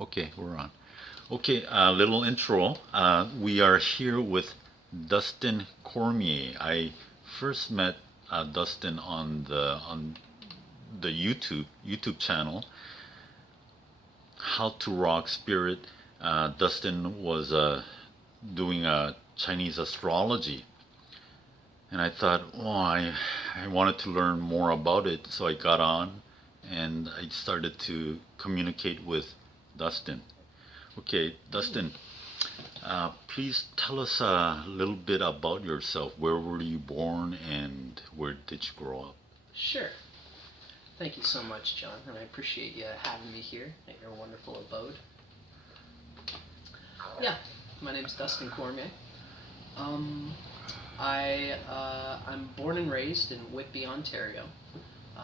Okay, we're on. Okay, little intro. We are here with Dustin Cormier. I first met Dustin on the YouTube channel, How to Rock Spirit. Dustin was doing Chinese astrology, and I thought, oh, I wanted to learn more about it, so I got on and I started to communicate with Dustin. Okay, Dustin, please tell us a little bit about yourself. Where were you born and where did you grow up? Sure. Thank you so much, John, and I appreciate you having me here at your wonderful abode. Yeah, my name's Dustin Cormier. Um, I'm born and raised in Whitby, Ontario.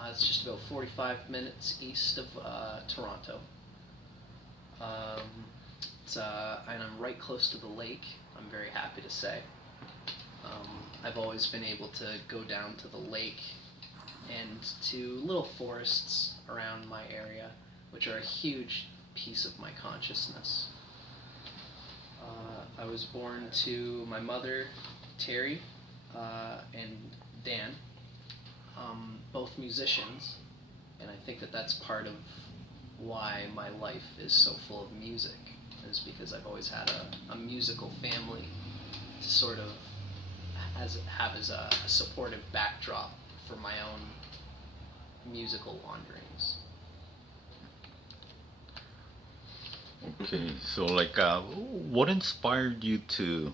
It's just about 45 minutes east of Toronto. Um, and I'm right close to the lake, I'm very happy to say. I've always been able to go down to the lake and to little forests around my area, which are a huge piece of my consciousness. I was born to my mother, Terry, and Dan, both musicians, and I think that that's part of why my life is so full of music, is because I've always had a musical family to sort of have as a supportive backdrop for my own musical wanderings. Okay, so what inspired you to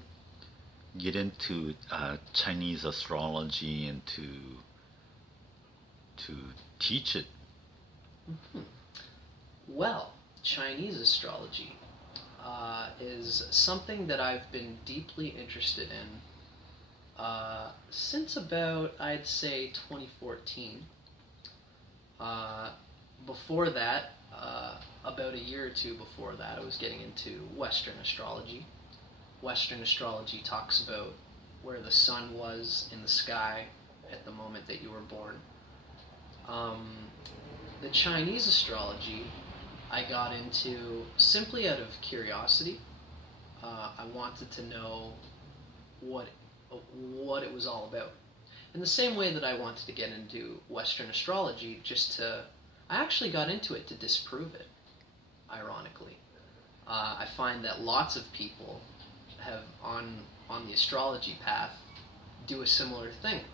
get into Chinese astrology and to teach it? Mm-hmm. Well, Chinese astrology is something that I've been deeply interested in since about, I'd say, 2014. Before that, about a year or two before that, I was getting into Western astrology. Western astrology talks about where the sun was in the sky at the moment that you were born. The Chinese astrology I got into simply out of curiosity. I wanted to know what it was all about. In the same way that I wanted to get into Western astrology, I actually got into it to disprove it, ironically. I find that lots of people have, on the astrology path, do a similar thing.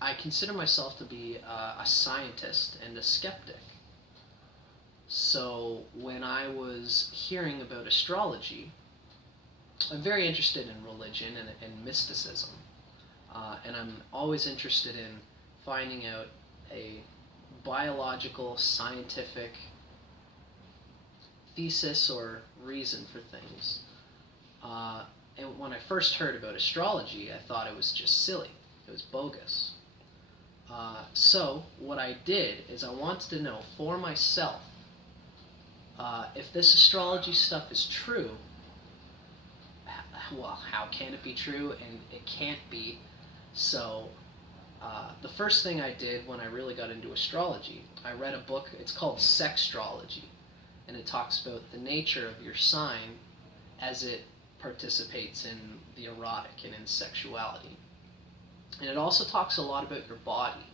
I consider myself to be a scientist and a skeptic. So when I was hearing about astrology, I'm very interested in religion and mysticism. And I'm always interested in finding out a biological, scientific thesis or reason for things. And when I first heard about astrology, I thought it was just silly. It was bogus. So what I did is I wanted to know for myself if this astrology stuff is true. Well, how can it be true? And it can't be. So the first thing I did when I really got into astrology, I read a book. It's called Sextrology, and it talks about the nature of your sign as it participates in the erotic and in sexuality. And it also talks a lot about your body.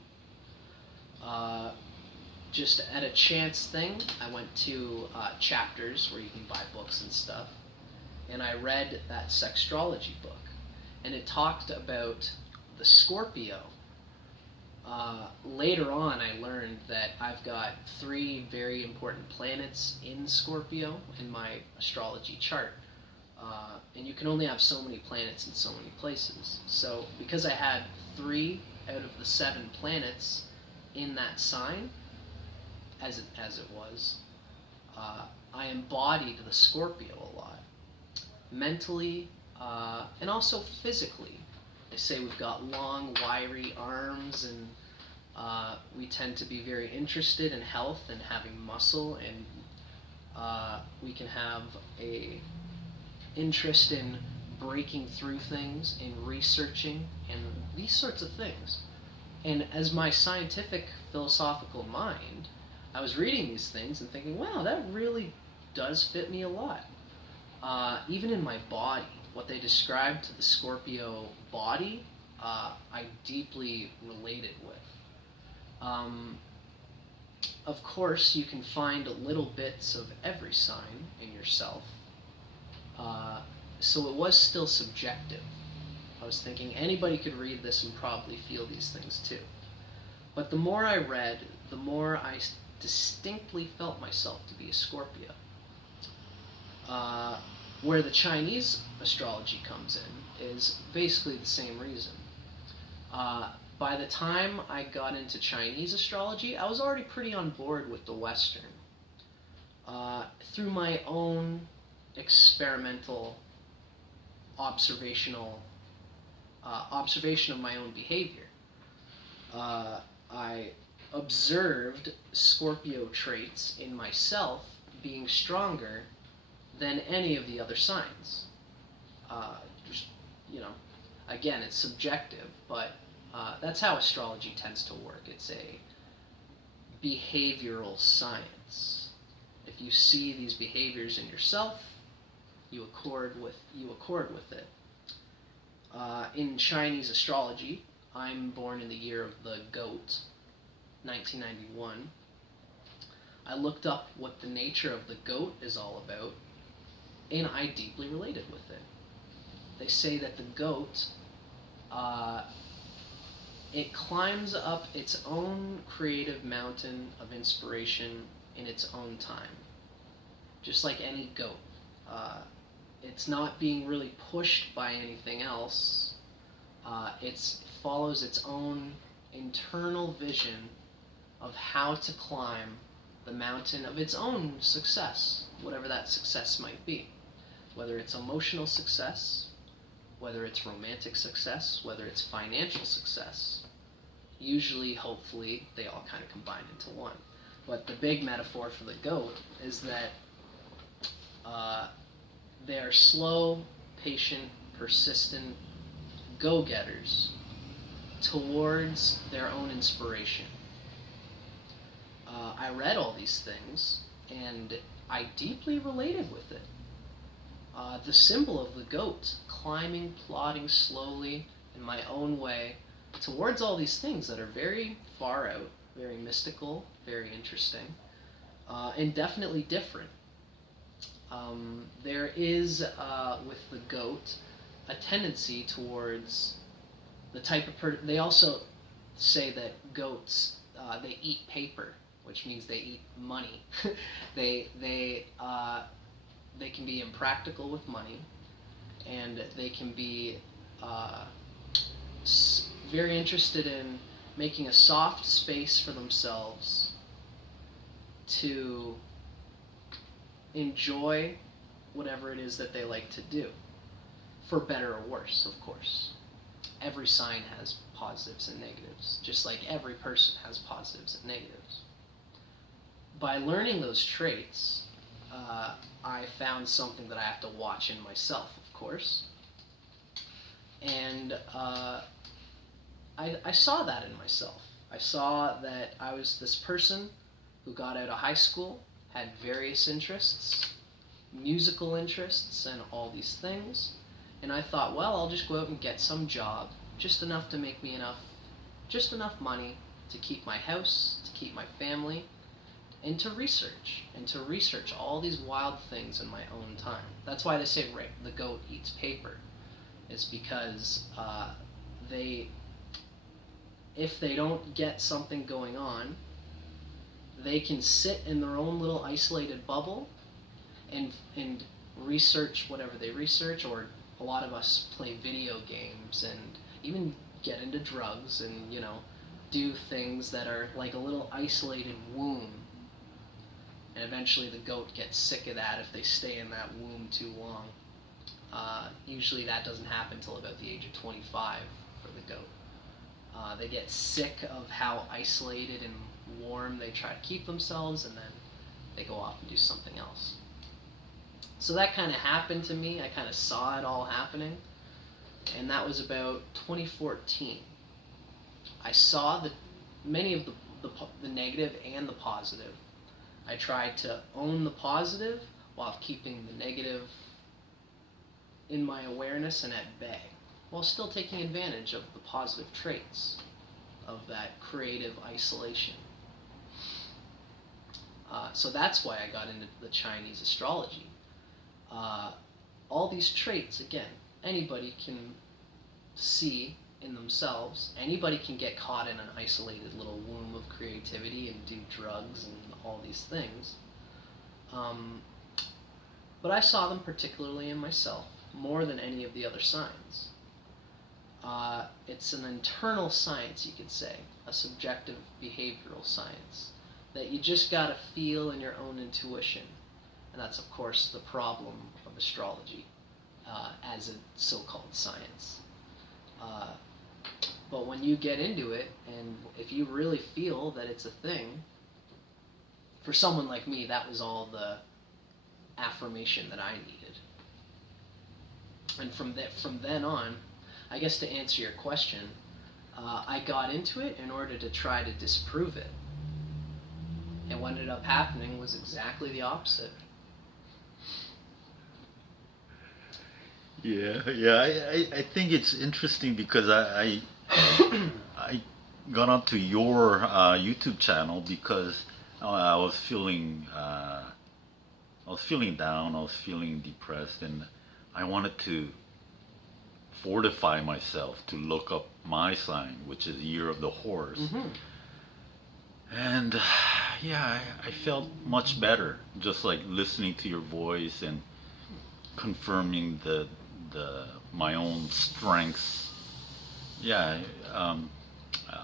Just at a chance thing, I went to Chapters where you can buy books and stuff, and I read that sextrology book, and it talked about the Scorpio. Later on, I learned that I've got 3 very important planets in Scorpio in my astrology chart. And you can only have so many planets in so many places. So because I had 3 out of the 7 planets in that sign, as it was, I embodied the Scorpio a lot, mentally and also physically. They say we've got long, wiry arms, and we tend to be very interested in health and having muscle, and we can have a interest in breaking through things, in researching, and these sorts of things. And as my scientific, philosophical mind, I was reading these things and thinking, wow, that really does fit me a lot. Even in my body, what they described to the Scorpio body, I deeply related with. Um, of course, you can find little bits of every sign in yourself. Uh, so it was still subjective. I was thinking anybody could read this and probably feel these things too. But the more I read, the more I distinctly felt myself to be a Scorpio. Where the Chinese astrology comes in is basically the same reason. By the time I got into Chinese astrology, I was already pretty on board with the Western. Through my own experimental observational observation of my own behavior, I observed Scorpio traits in myself being stronger than any of the other signs. Just, you know, again, it's subjective, but that's how astrology tends to work. It's a behavioral science. If you see these behaviors in yourself, you accord with it. In Chinese astrology, I'm born in the year of the goat, 1991. I looked up what the nature of the goat is all about, and I deeply related with it. They say that the goat, it climbs up its own creative mountain of inspiration in its own time, just like any goat. It's not being really pushed by anything else. It follows its own internal vision of how to climb the mountain of its own success, whatever that success might be. Whether it's emotional success, whether it's romantic success, whether it's financial success. Usually, hopefully, they all kind of combine into one. But the big metaphor for the goat is that they are slow, patient, persistent go-getters towards their own inspiration. I read all these things, and I deeply related with it. The symbol of the goat, climbing, plodding slowly in my own way towards all these things that are very far out, very mystical, very interesting, and definitely different. There is, with the goat, a tendency towards the type of person. They also say that goats, they eat paper, which means they eat money. they can be impractical with money, and they can be very interested in making a soft space for themselves to enjoy whatever it is that they like to do, for better or worse, of course. Every sign has positives and negatives, just like every person has positives and negatives. By learning those traits, I found something that I have to watch in myself, of course. And I saw that in myself. I saw that I was this person who got out of high school, had various interests, musical interests, and all these things. And I thought, well, I'll just go out and get some job, just enough to make me just enough money to keep my house, to keep my family, and to research all these wild things in my own time. That's why they say the goat eats paper. It's because if they don't get something going on, they can sit in their own little isolated bubble and research whatever they research, or a lot of us play video games and even get into drugs and, do things that are like a little isolated womb. And eventually the goat gets sick of that if they stay in that womb too long. Usually that doesn't happen until about the age of 25 for the goat. They get sick of how isolated and warm they try to keep themselves, and then they go off and do something else. So that kind of happened to me. I kind of saw it all happening, and that was about 2014. I saw many of the negative and the positive I try to own the positive while keeping the negative in my awareness and at bay, while still taking advantage of the positive traits of that creative isolation. So that's why I got into the Chinese astrology. All these traits, again, anybody can see in themselves. Anybody can get caught in an isolated little womb of creativity and do drugs and all these things. But I saw them particularly in myself, more than any of the other signs. It's an internal science, you could say, a subjective behavioral science, that you just gotta feel in your own intuition. And that's, of course, the problem of astrology as a so-called science. But when you get into it, and if you really feel that it's a thing, for someone like me, that was all the affirmation that I needed. And from then on, I guess to answer your question, I got into it in order to try to disprove it. And what ended up happening was exactly the opposite. I think it's interesting because I got onto your YouTube channel because I was feeling down, I was feeling depressed, and I wanted to fortify myself to look up my sign, which is Year of the Horse. Mm-hmm. And I felt much better just like listening to your voice and confirming my own strengths. Yeah,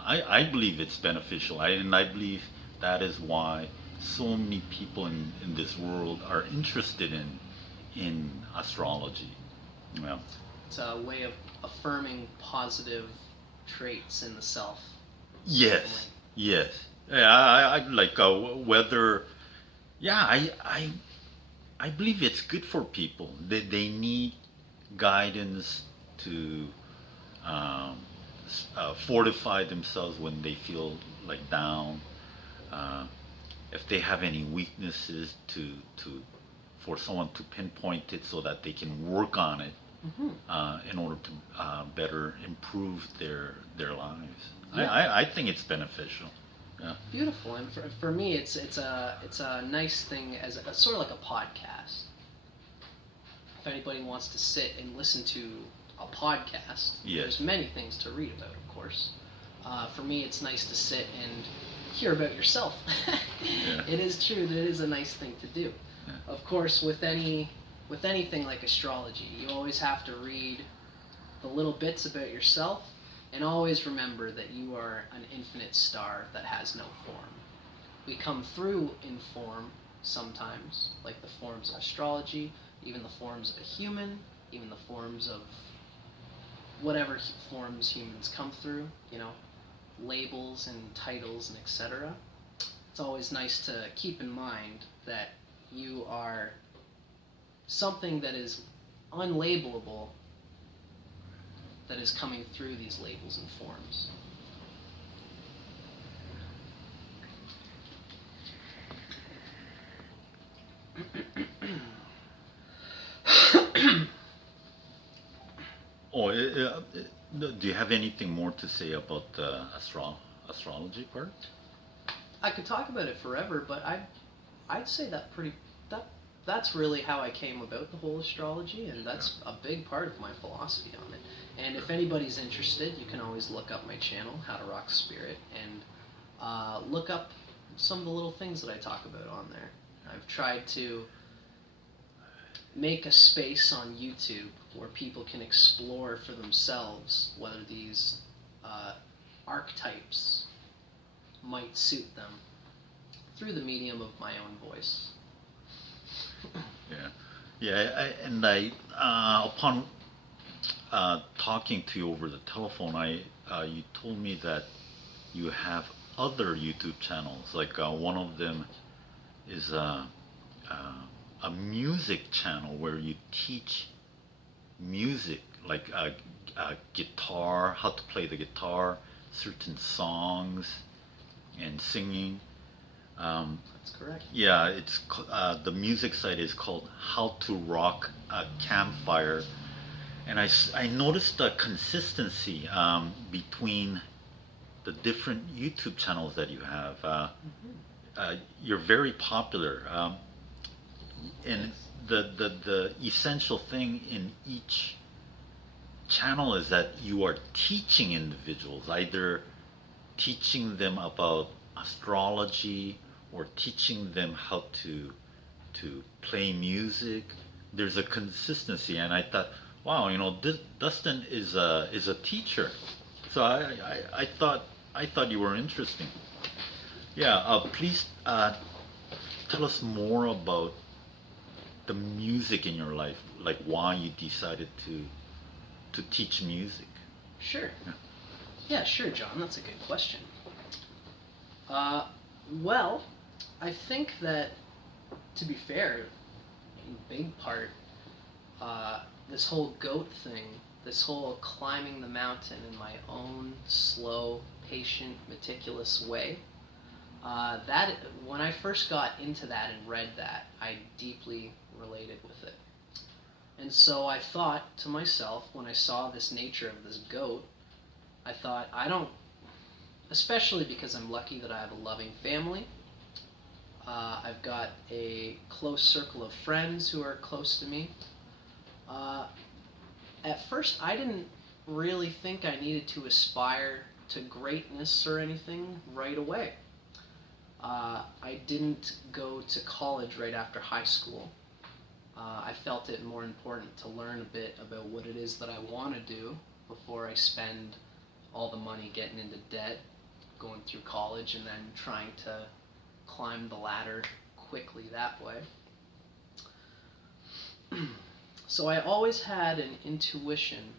I believe it's beneficial, and I believe that is why so many people in this world are interested in astrology. Well, It's a way of affirming positive traits in the self. yes, yes. Yeah, I like whether. Yeah, I believe it's good for people. They need guidance to um, fortify themselves when they feel like down. Uh, if they have any weaknesses, to for someone to pinpoint it so that they can work on it in order to better improve their lives. Yeah. I think it's beneficial. Yeah. Beautiful, and for me, it's a nice thing as sort of like a podcast. If anybody wants to sit and listen to a podcast, Yes. there's many things to read about, of course. For me, it's nice to sit and hear about yourself. Yeah. It is true that it is a nice thing to do. Yeah. Of course, with anything like astrology, you always have to read the little bits about yourself, and always remember that you are an infinite star that has no form. We come through in form sometimes, like the forms of astrology, even the forms of a human, even the forms of whatever forms humans come through, labels and titles and etc. It's always nice to keep in mind that you are something that is unlabelable, that is coming through these labels and forms. Do you have anything more to say about the astrology part? I could talk about it forever, but I'd say that's really how I came about the whole astrology, and that's a big part of my philosophy on it. And if anybody's interested, you can always look up my channel, How to Rock Spirit, and look up some of the little things that I talk about on there. I've tried to make a space on YouTube where people can explore for themselves whether these archetypes might suit them through the medium of my own voice. Upon talking to you over the telephone, you told me that you have other YouTube channels. Like one of them is a music channel where you teach music, like a guitar, how to play the guitar, certain songs, and singing. That's correct. Yeah, the music site is called How to Rock a Campfire, and I noticed a consistency between the different YouTube channels that you have. You're very popular, and Thanks. the essential thing in each channel is that you are teaching individuals, either teaching them about astrology or teaching them how to play music. There's a consistency, and I thought, wow, Dustin is a teacher, so I thought you were interesting. Yeah, please tell us more about the music in your life, like why you decided to teach music. Sure. Yeah. Yeah, sure, John. That's a good question. Uh, well, I think that, to be fair, in big part, this whole goat thing, this whole climbing the mountain in my own slow, patient, meticulous way, that when I first got into that and read that, I deeply related with it. And so I thought to myself, when I saw this nature of this goat, I thought, I don't, especially because I'm lucky that I have a loving family. I've got a close circle of friends who are close to me. Uh, at first, I didn't really think I needed to aspire to greatness or anything right away. I didn't go to college right after high school. I felt it more important to learn a bit about what it is that I want to do before I spend all the money getting into debt, going through college, and then trying to climb the ladder quickly that way. So I always had an intuition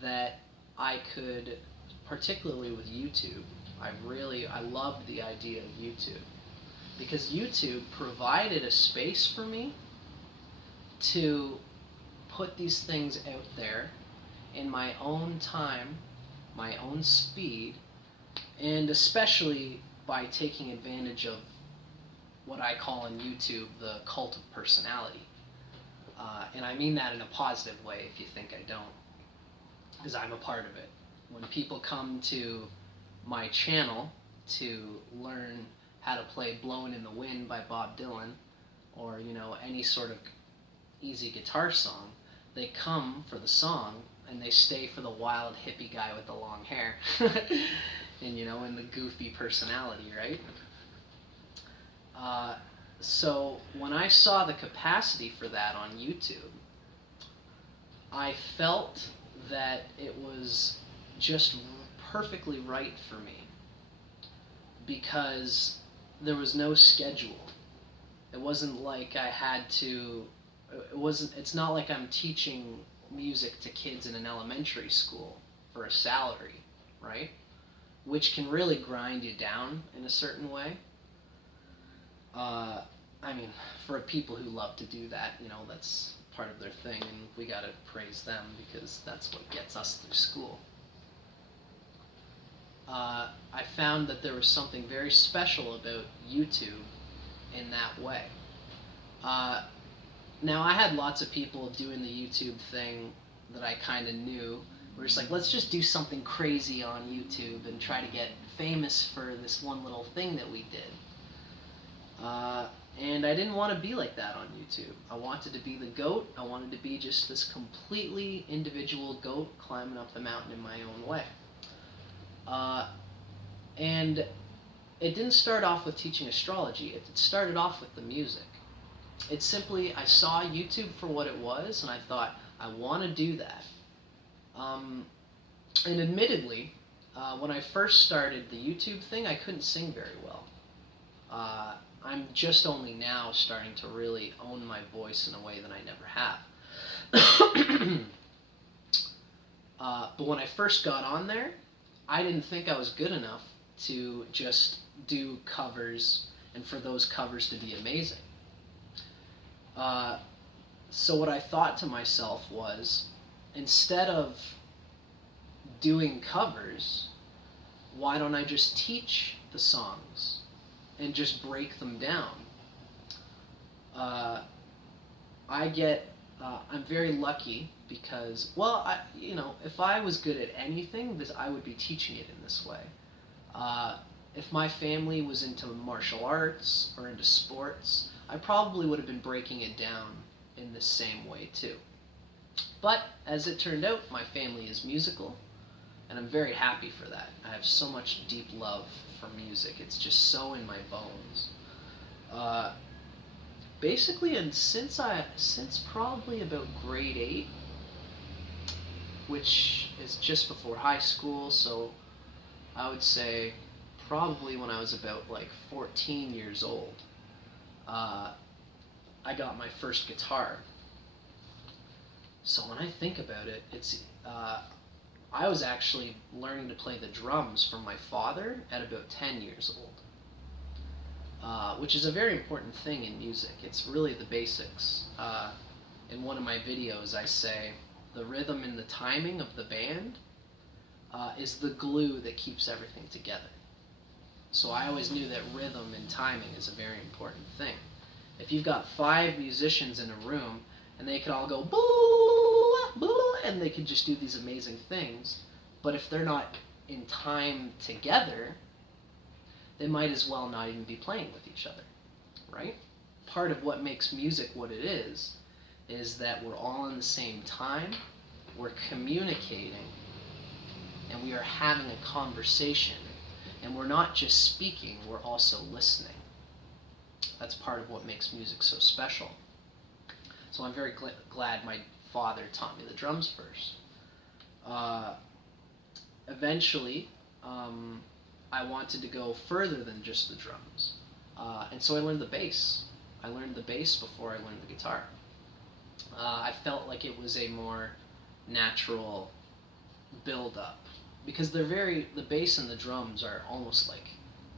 that I could, particularly with YouTube, I loved the idea of YouTube because YouTube provided a space for me to put these things out there in my own time, my own speed, and especially by taking advantage of what I call on YouTube the cult of personality. And I mean that in a positive way if you think I don't, because I'm a part of it. When people come to my channel to learn how to play Blowin' in the Wind by Bob Dylan, or any sort of easy guitar song, they come for the song and they stay for the wild hippie guy with the long hair and the goofy personality, right? So when I saw the capacity for that on YouTube, I felt that it was just perfectly right for me because there was no schedule. It wasn't like I had to, it's not like I'm teaching music to kids in an elementary school for a salary, right? Which can really grind you down in a certain way. I mean, for people who love to do that, that's part of their thing, and we gotta praise them because that's what gets us through school. I found that there was something very special about YouTube in that way. Now, I had lots of people doing the YouTube thing that I kind of knew. We're just like, let's just do something crazy on YouTube and try to get famous for this one little thing that we did. And I didn't want to be like that on YouTube. I wanted to be the goat. I wanted to be just this completely individual goat climbing up the mountain in my own way. And it didn't start off with teaching astrology. It started off with the music. It's simply, I saw YouTube for what it was, and I thought, I want to do that. And admittedly, when I first started the YouTube thing, I couldn't sing very well. I'm just only now starting to really own my voice in a way that I never have. But when I first got on there, I didn't think I was good enough to just do covers and for those covers to be amazing. So what I thought to myself was, instead of doing covers, why don't I just teach the songs? and just break them down. Uh, I'm very lucky because, well, if I was good at anything, I would be teaching it in this way. If my family was into martial arts or into sports, I probably would have been breaking it down in the same way too. But as it turned out, my family is musical, and I'm very happy for that. I have so much deep love for music. It's just so in my bones. Basically, and since probably about grade 8, which is just before high school, so I would say probably when I was about like 14 years old, I got my first guitar. So when I think about it, I was actually learning to play the drums from my father at about 10 years old, which is a very important thing in music. It's really the basics. In one of my videos, I say the rhythm and the timing of the band is the glue that keeps everything together. So I always knew that rhythm and timing is a very important thing. If you've got 5 musicians in a room and they could all go boo, boo, and they could just do these amazing things, but if they're not in time together, they might as well not even be playing with each other, right? Part of what makes music what it is that we're all in the same time, we're communicating, and we are having a conversation, and we're not just speaking, we're also listening. That's part of what makes music so special. So I'm very glad my father taught me the drums first. Eventually, I wanted to go further than just the drums. And so I learned the bass. I learned the bass before I learned the guitar. I felt like it was a more natural build-up. Because the bass and the drums are almost like,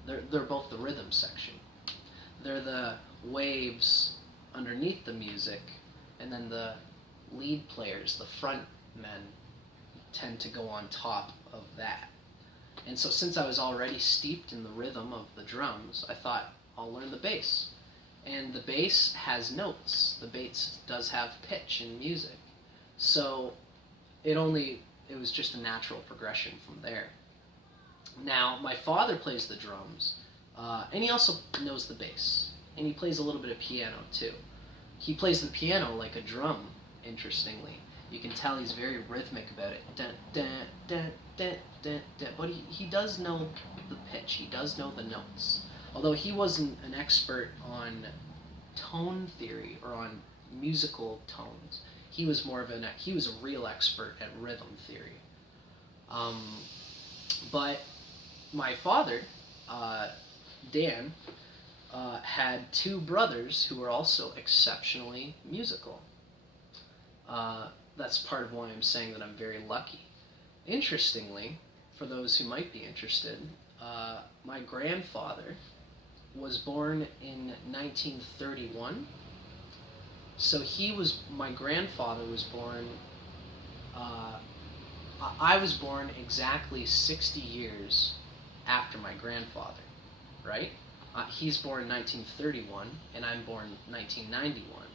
they're both the rhythm section. They're the waves underneath the music, and then the lead players, the front men, tend to go on top of that. And so since I was already steeped in the rhythm of the drums, I thought, I'll learn the bass. And the bass has notes. The bass does have pitch in music. So it was just a natural progression from there. Now, my father plays the drums, and he also knows the bass. And he plays a little bit of piano, too. He plays the piano like a drum, interestingly. You can tell he's very rhythmic about it. Dun, dun, dun, dun, dun, dun. But he does know the pitch. He does know the notes. Although he wasn't an expert on tone theory or on musical tones. He was he was a real expert at rhythm theory. But my father, Dan, had 2 brothers who were also exceptionally musical. That's part of why I'm saying that I'm very lucky. Interestingly, for those who might be interested, my grandfather was born in 1931. So my grandfather was born, I was born exactly 60 years after my grandfather, right? He's born in 1931, and I'm born 1991.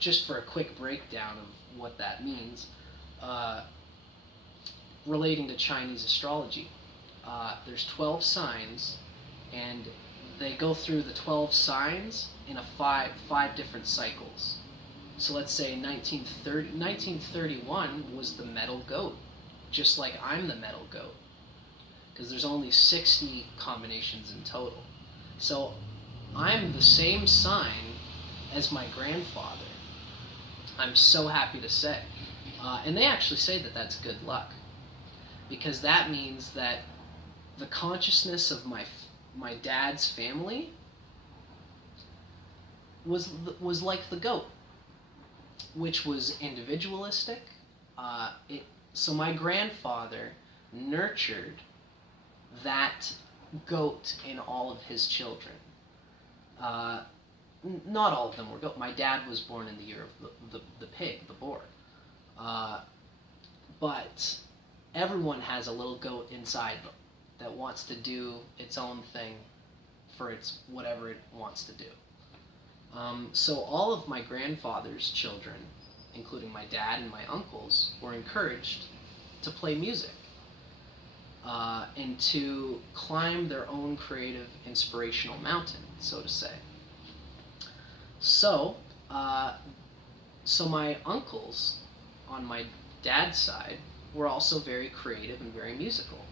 Just for a quick breakdown of what that means, relating to Chinese astrology, there's 12 signs, and they go through the 12 signs in a five different cycles. So let's say 1931 was the metal goat, just like I'm the metal goat, because there's only 60 combinations in total. So I'm the same sign as my grandfather. I'm so happy to say. And they actually say that that's good luck, because that means that the consciousness of my dad's family was like the goat, which was individualistic. So my grandfather nurtured that goat in all of his children. Not all of them were goat. My dad was born in the year of the pig, the boar. But everyone has a little goat inside them that wants to do its own thing for its whatever it wants to do. So all of my grandfather's children, including my dad and my uncles, were encouraged to play music and to climb their own creative, inspirational mountain, so to say. So, so my uncles on my dad's side were also very creative and very musical.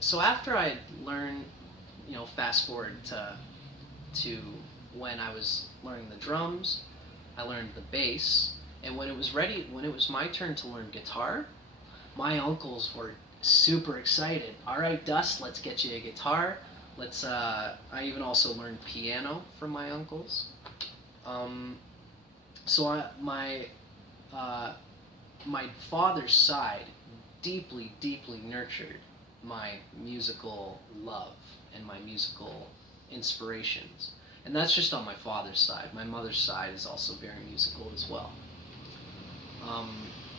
So after I learned, fast forward to when I was learning the drums, I learned the bass, and when it was my turn to learn guitar, my uncles were super excited. All right, Dust, let's get you a guitar. I even also learned piano from my uncles. So my father's side deeply, deeply nurtured my musical love and my musical inspirations. And that's just on my father's side. My mother's side is also very musical as well.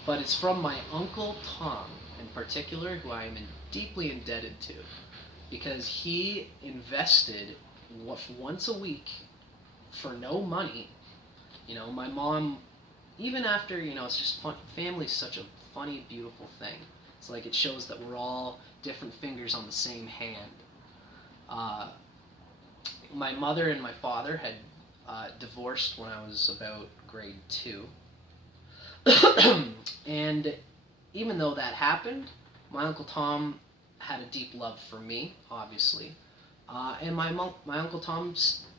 But it's from my Uncle Tom in particular, who I am deeply indebted to, because he invested once a week for no money. My mom, even after, it's just fun. Family's such a funny, beautiful thing. It's like it shows that we're all different fingers on the same hand. My mother and my father had divorced when I was about grade 2. And even though that happened, my Uncle Tom had a deep love for me, obviously. And my Uncle Tom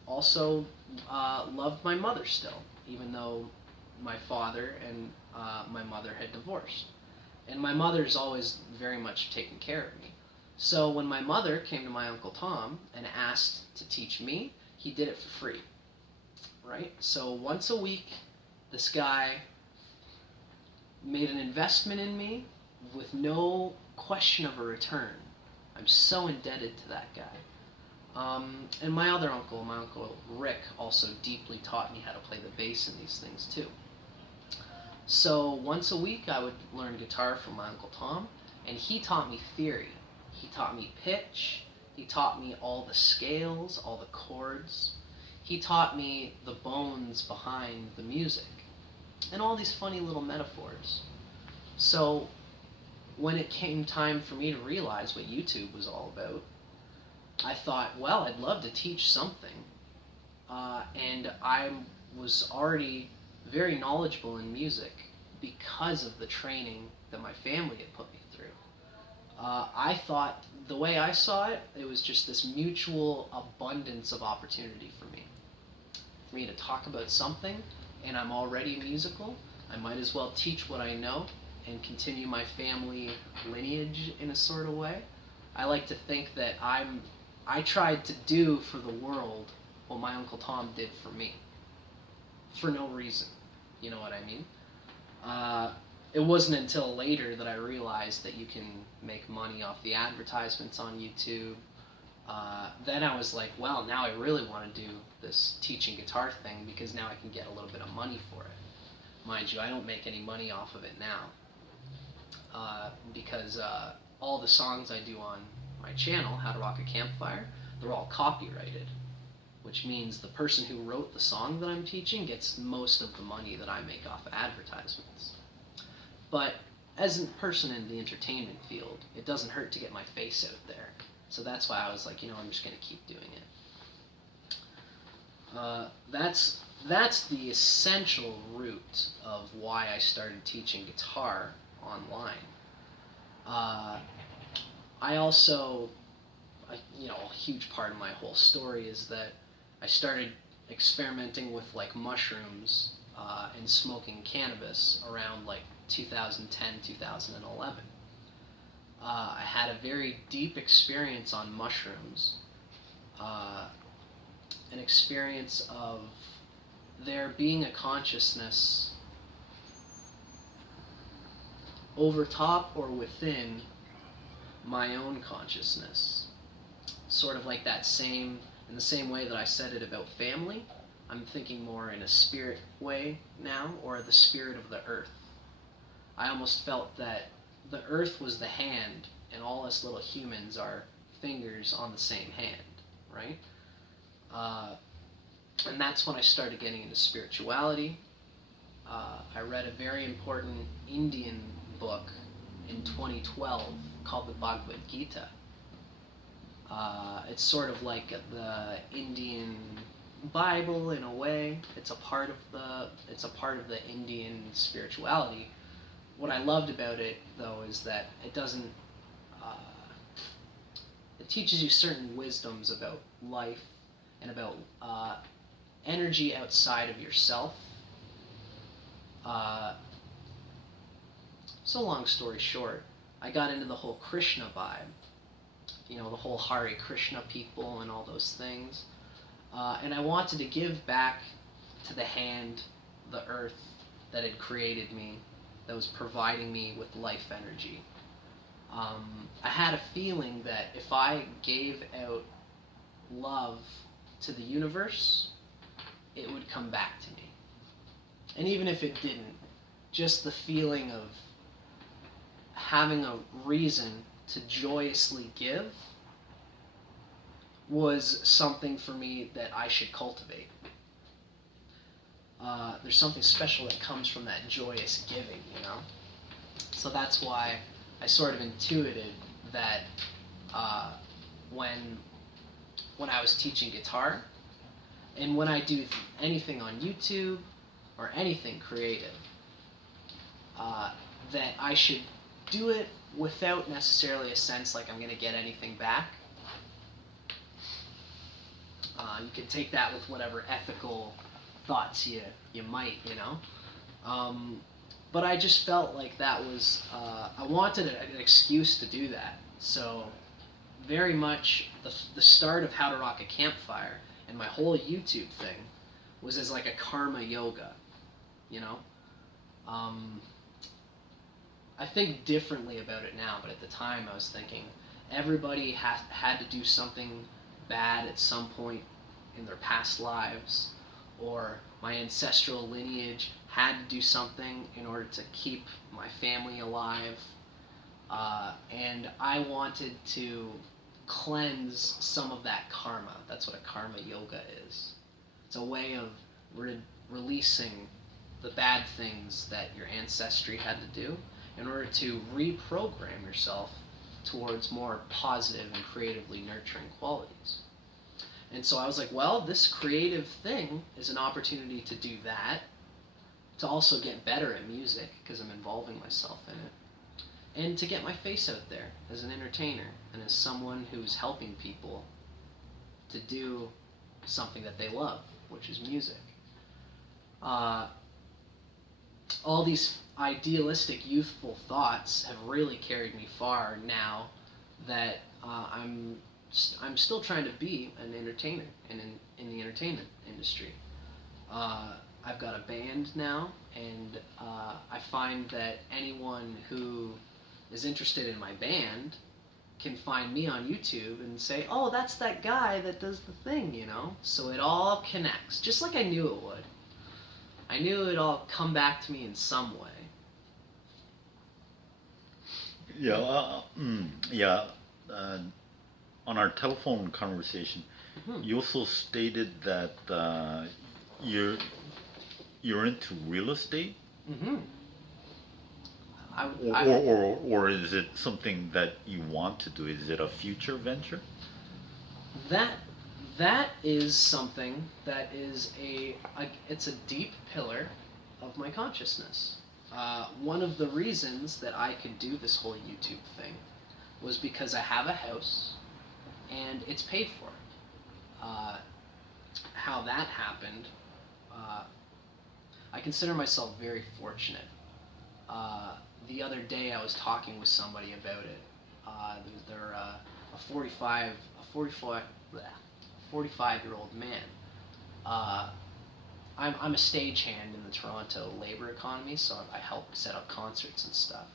also loved my mother still, even though my father and my mother had divorced. And my mother's always very much taken care of me. So when my mother came to my Uncle Tom and asked to teach me, he did it for free, right? So once a week, this guy made an investment in me with no question of a return. I'm so indebted to that guy. And my other uncle, my Uncle Rick, also deeply taught me how to play the bass in these things too. So once a week I would learn guitar from my Uncle Tom, and he taught me theory. He taught me pitch. He taught me all the scales, all the chords. He taught me the bones behind the music, and all these funny little metaphors. So when it came time for me to realize what YouTube was all about, I thought, well, I'd love to teach something. And I was already very knowledgeable in music because of the training that my family had put me through. I thought, the way I saw it, it was just this mutual abundance of opportunity for me. For me to talk about something, and I'm already musical, I might as well teach what I know and continue my family lineage in a sort of way. I like to think that I tried to do for the world what my Uncle Tom did for me, for no reason. You know what I mean? It wasn't until later that I realized that you can make money off the advertisements on YouTube. Then I was like, well, now I really want to do this teaching guitar thing because now I can get a little bit of money for it. Mind you, I don't make any money off of it now because all the songs I do on my channel, How to Rock a Campfire, they're all copyrighted, which means the person who wrote the song that I'm teaching gets most of the money that I make off of advertisements. But as a person in the entertainment field, it doesn't hurt to get my face out there. So that's why I was like, I'm just going to keep doing it. That's the essential root of why I started teaching guitar online. I also, a huge part of my whole story is that I started experimenting with like mushrooms and smoking cannabis around like 2010, 2011. I had a very deep experience on mushrooms, an experience of there being a consciousness over top or within my own consciousness. Sort of like in the same way that I said it about family, I'm thinking more in a spirit way now, or the spirit of the earth. I almost felt that the earth was the hand, and all us little humans are fingers on the same hand, right? And that's when I started getting into spirituality. I read a very important Indian book in 2012 called the Bhagavad Gita. It's sort of like the Indian Bible in a way. It's a part of the Indian spirituality. What I loved about it, though, is that it doesn't. It teaches you certain wisdoms about life and about energy outside of yourself. So long story short, I got into the whole Krishna vibe. The whole Hare Krishna people and all those things. And I wanted to give back to the hand, the earth that had created me, that was providing me with life energy. I had a feeling that if I gave out love to the universe, it would come back to me. And even if it didn't, just the feeling of having a reason to joyously give was something for me that I should cultivate. There's something special that comes from that joyous giving, So that's why I sort of intuited that when I was teaching guitar, and when I do anything on YouTube or anything creative, that I should do it without necessarily a sense like I'm going to get anything back. You can take that with whatever ethical thoughts you might, But I just felt like that was, I wanted an excuse to do that. So very much the start of How to Rock a Campfire and my whole YouTube thing was as like a karma yoga, I think differently about it now, but at the time I was thinking everybody had to do something bad at some point in their past lives, or my ancestral lineage had to do something in order to keep my family alive, and I wanted to cleanse some of that karma. That's what a karma yoga is. It's a way of releasing the bad things that your ancestry had to do in order to reprogram yourself towards more positive and creatively nurturing qualities. And so I was like, well, this creative thing is an opportunity to do that, to also get better at music, because I'm involving myself in it, and to get my face out there as an entertainer and as someone who's helping people to do something that they love, which is music. All these idealistic, youthful thoughts have really carried me far now that I'm still trying to be an entertainer in the entertainment industry. I've got a band now, and I find that anyone who is interested in my band can find me on YouTube and say, oh, that's that guy that does the thing, So it all connects, just like I knew it would. I knew it'd all come back to me in some way. On our telephone conversation, you also stated that you're into real estate, or is it something that you want to do? Is it a future venture? That is something that is it's a deep pillar of my consciousness. One of the reasons that I could do this whole YouTube thing was because I have a house and it's paid for. How that happened, I consider myself very fortunate. The other day I was talking with somebody about it. They're a 45-year-old man. I'm a stagehand in the Toronto labor economy, so I help set up concerts and stuff.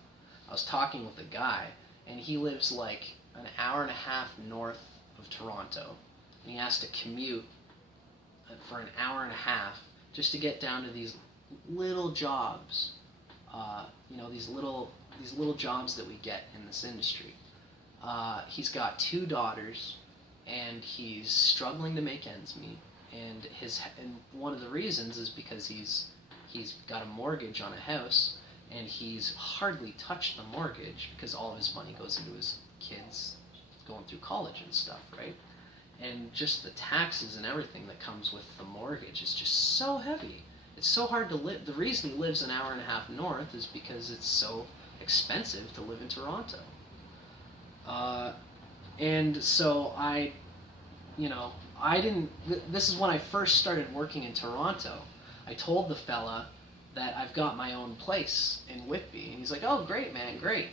I was talking with a guy, and he lives like an hour and a half north of Toronto, and he has to commute for an hour and a half just to get down to these little jobs, these little jobs that we get in this industry. He's got 2 daughters, and he's struggling to make ends meet. And one of the reasons is because he's got a mortgage on a house, and he's hardly touched the mortgage because all of his money goes into his kids going through college and stuff, right? And just the taxes and everything that comes with the mortgage is just so heavy. It's so hard to live. The reason he lives an hour and a half north is because it's so expensive to live in Toronto. And so I didn't. This is when I first started working in Toronto. I told the fella that I've got my own place in Whitby, and he's like, "Oh, great, man, great."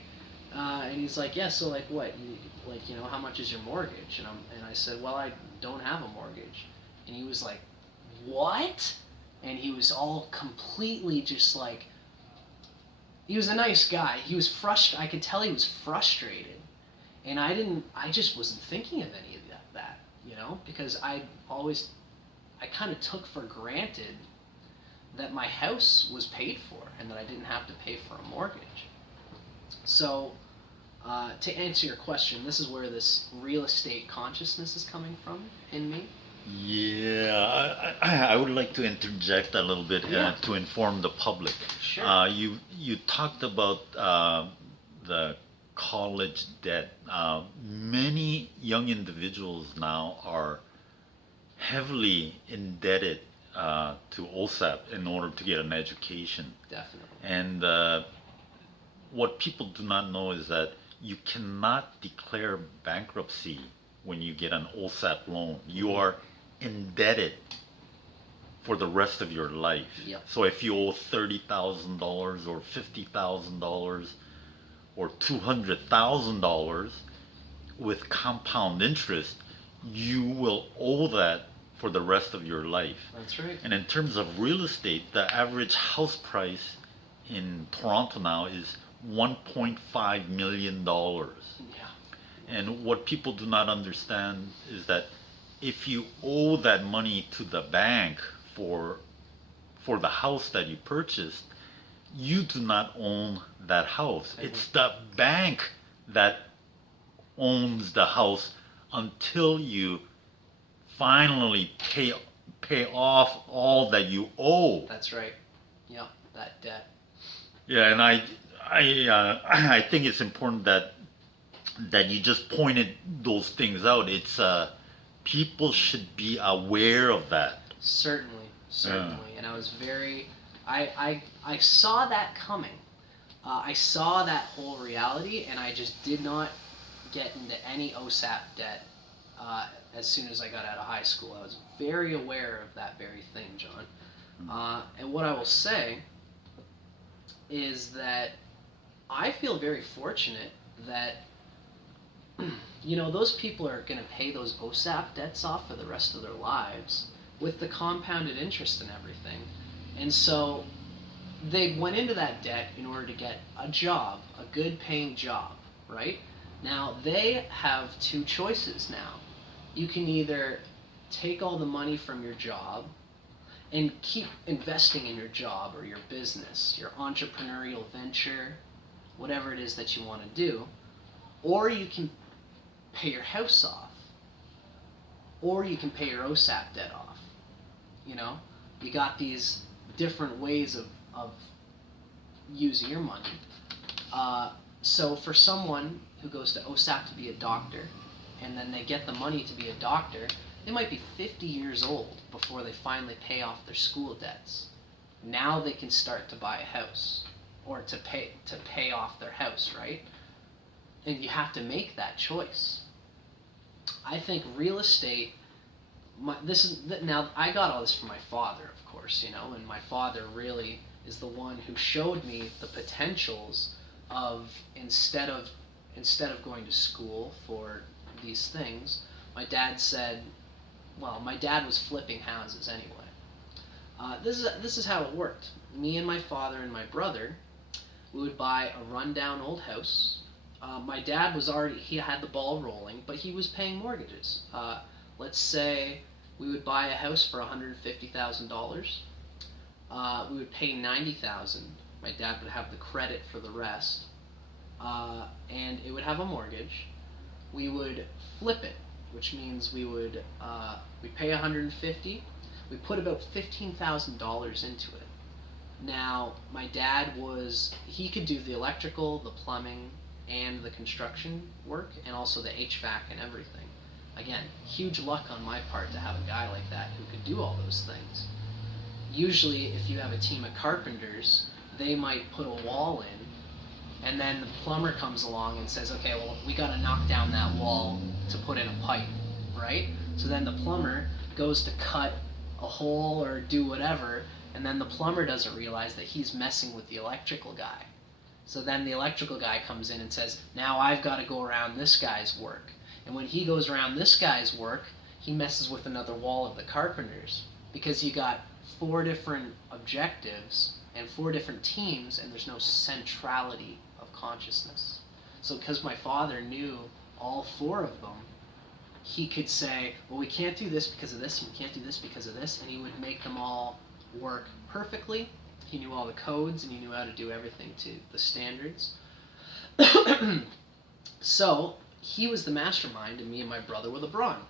And he's like, "Yeah, so like what? How much is your mortgage?" And I said, "Well, I don't have a mortgage." And he was like, "What?" And he was all completely just like. He was a nice guy. He was frustrated. I could tell he was frustrated, and I just wasn't thinking of any of that, because I kind of took for granted that my house was paid for and that I didn't have to pay for a mortgage. So, to answer your question, this is where this real estate consciousness is coming from in me. Yeah, I would like to interject a little bit Yeah. to inform the public. Sure. You talked about the college debt. Many young individuals now are heavily indebted to OSAP in order to get an education. Definitely. And what people do not know is that you cannot declare bankruptcy when you get an OSAP loan. You are indebted for the rest of your life. Yep. So if you owe $30,000 or $50,000 or $200,000 with compound interest, you will owe that for the rest of your life. That's right. And in terms of real estate, the average house price in Toronto now is $1.5 million. Yeah. And what people do not understand is that if you owe that money to the bank for the house that you purchased, you do not own that house. It's the bank that owns the house until you finally pay off all that you owe. That's right. Yeah, that debt. Yeah, and I think it's important that you just pointed those things out. It's people should be aware of that. Certainly. And I was I saw that coming. I saw that whole reality, and I just did not get into any OSAP debt as soon as I got out of high school. I was very aware of that very thing, John. And what I will say is that I feel very fortunate that those people are going to pay those OSAP debts off for the rest of their lives with the compounded interest and everything. And so they went into that debt in order to get a job, a good paying job, right? Now they have 2 choices now. You can either take all the money from your job and keep investing in your job or your business, your entrepreneurial venture, whatever it is that you want to do, or you can pay your house off, or you can pay your OSAP debt off. You got these different ways of using your money. So for someone who goes to OSAP to be a doctor, and then they get the money to be a doctor, they might be 50 years old before they finally pay off their school debts. Now they can start to buy a house, or to pay off their house, right? And you have to make that choice. I think real estate. Now I got all this from my father, of course, and my father really is the one who showed me the potentials of instead of going to school for these things, my dad was flipping houses anyway. This is how it worked. Me and my father and my brother, we would buy a rundown old house. My dad he had the ball rolling, but he was paying mortgages. Let's say we would buy a house for $150,000. We would pay $90,000. My dad would have the credit for the rest, and it would have a mortgage. we would flip it, which means we pay 150. We put about $15,000 into it. Now, my dad he could do the electrical, the plumbing, and the construction work, and also the HVAC and everything. Again, huge luck on my part to have a guy like that who could do all those things. Usually, if you have a team of carpenters, they might put a wall in, and then the plumber comes along and says, okay, well, we got to knock down that wall to put in a pipe, right? So then the plumber goes to cut a hole or do whatever, and then the plumber doesn't realize that he's messing with the electrical guy. So then the electrical guy comes in and says, now I've got to go around this guy's work. And when he goes around this guy's work, he messes with another wall of the carpenters, because you got 4 different objectives and 4 different teams, and there's no centrality of consciousness. So because my father knew all 4 of them, he could say, well, we can't do this because of this, and we can't do this because of this, and he would make them all work perfectly. He knew all the codes, and he knew how to do everything to the standards. So he was the mastermind, and me and my brother were the brawn.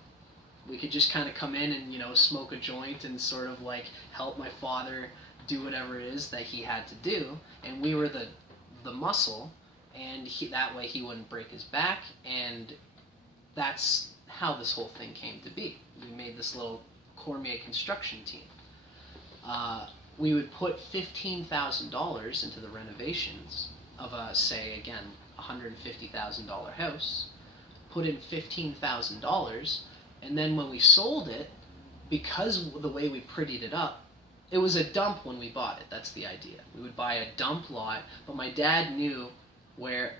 We could just kind of come in and, smoke a joint and sort of like help my father do whatever it is that he had to do, and we were the muscle, and that way he wouldn't break his back, and that's how this whole thing came to be. We made this little Cormier construction team. We would put $15,000 into the renovations of say again, $150,000 house, put in $15,000, and then when we sold it, because of the way we prettied it up, it was a dump when we bought it. That's the idea. We would buy a dump lot, but my dad knew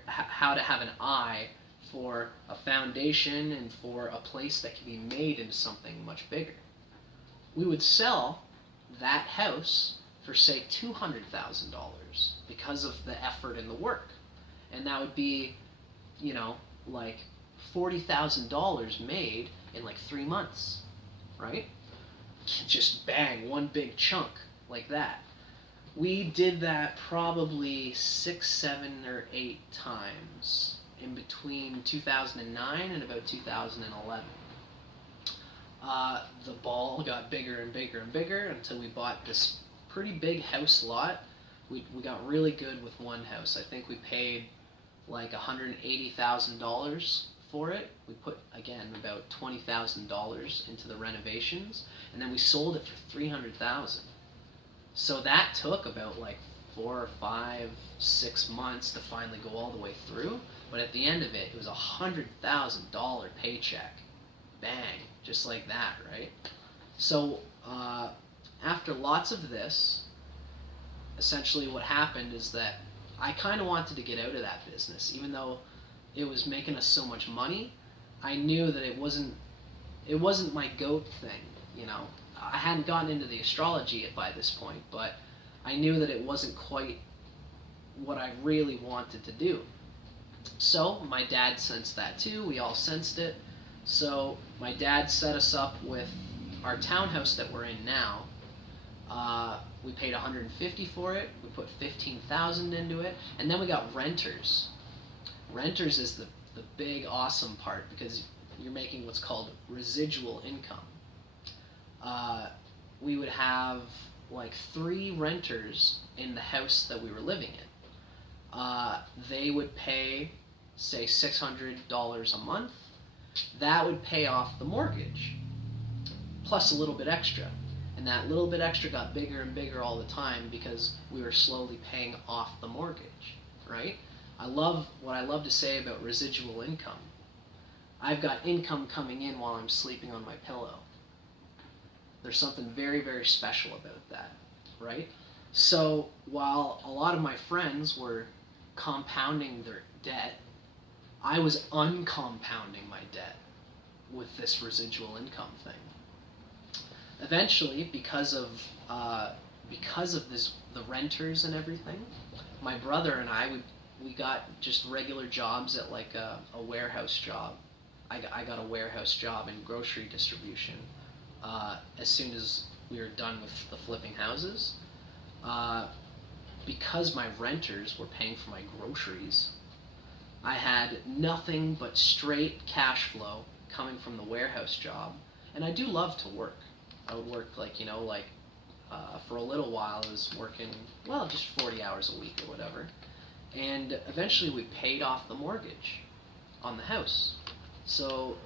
how to have an eye for a foundation and for a place that could be made into something much bigger. We would sell that house for, say, $200,000 because of the effort and the work. And that would be, like $40,000 made in like 3 months, right? Just bang, one big chunk like that. We did that probably 6, 7, or 8 times in between 2009 and about 2011. The ball got bigger and bigger and bigger until we bought this pretty big house lot. We got really good with one house. I think we paid like $180,000 for it. We put, again, about $20,000 into the renovations, and then we sold it for $300,000. So that took about like 4 or 5, 6 months to finally go all the way through. But at the end of it, it was a $100,000 paycheck. Bang, just like that, right? So after lots of this, essentially what happened is that I kind of wanted to get out of that business, even though it was making us so much money. I knew that it wasn't my goat thing, I hadn't gotten into the astrology yet by this point, but I knew that it wasn't quite what I really wanted to do. So my dad sensed that too. We all sensed it. So my dad set us up with our townhouse that we're in now. We paid $150,000 for it. We put $15,000 into it, and then we got renters. Renters is the big awesome part, because you're making what's called residual income. We would have like 3 renters in the house that we were living in. They would pay, say, $600 a month. That would pay off the mortgage, plus a little bit extra. And that little bit extra got bigger and bigger all the time because we were slowly paying off the mortgage, right? What I love to say about residual income. I've got income coming in while I'm sleeping on my pillow. There's something very, very special about that, right? So while a lot of my friends were compounding their debt, I was uncompounding my debt with this residual income thing. Eventually, because of the renters and everything, my brother and I, we got just regular jobs at like a warehouse job. I got a warehouse job in grocery distribution as soon as we were done with the flipping houses. Because my renters were paying for my groceries, I had nothing but straight cash flow coming from the warehouse job, and I do love to work. I would work for a little while. I was working just 40 hours a week or whatever, and eventually we paid off the mortgage on the house. So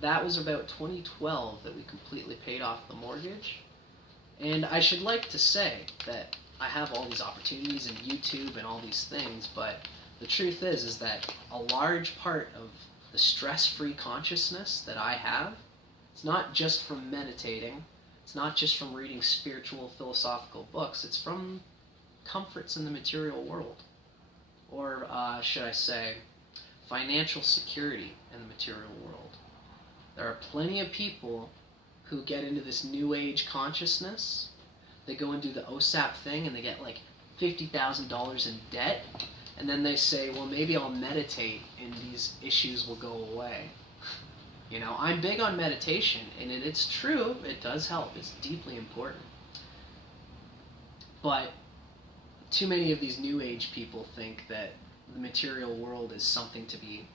that was about 2012 that we completely paid off the mortgage. And I should like to say that I have all these opportunities in YouTube and all these things, but the truth is that a large part of the stress-free consciousness that I have, it's not just from meditating, it's not just from reading spiritual philosophical books, it's from comforts in the material world. Or should I say, financial security in the material world. There are plenty of people who get into this new age consciousness. They go and do the OSAP thing and they get like $50,000 in debt, and then they say, well, maybe I'll meditate and these issues will go away. You know, I'm big on meditation, and it's true, it does help. It's deeply important. But too many of these new age people think that the material world is something to be,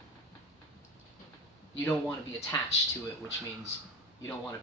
you don't want to be attached to it, which means you don't want to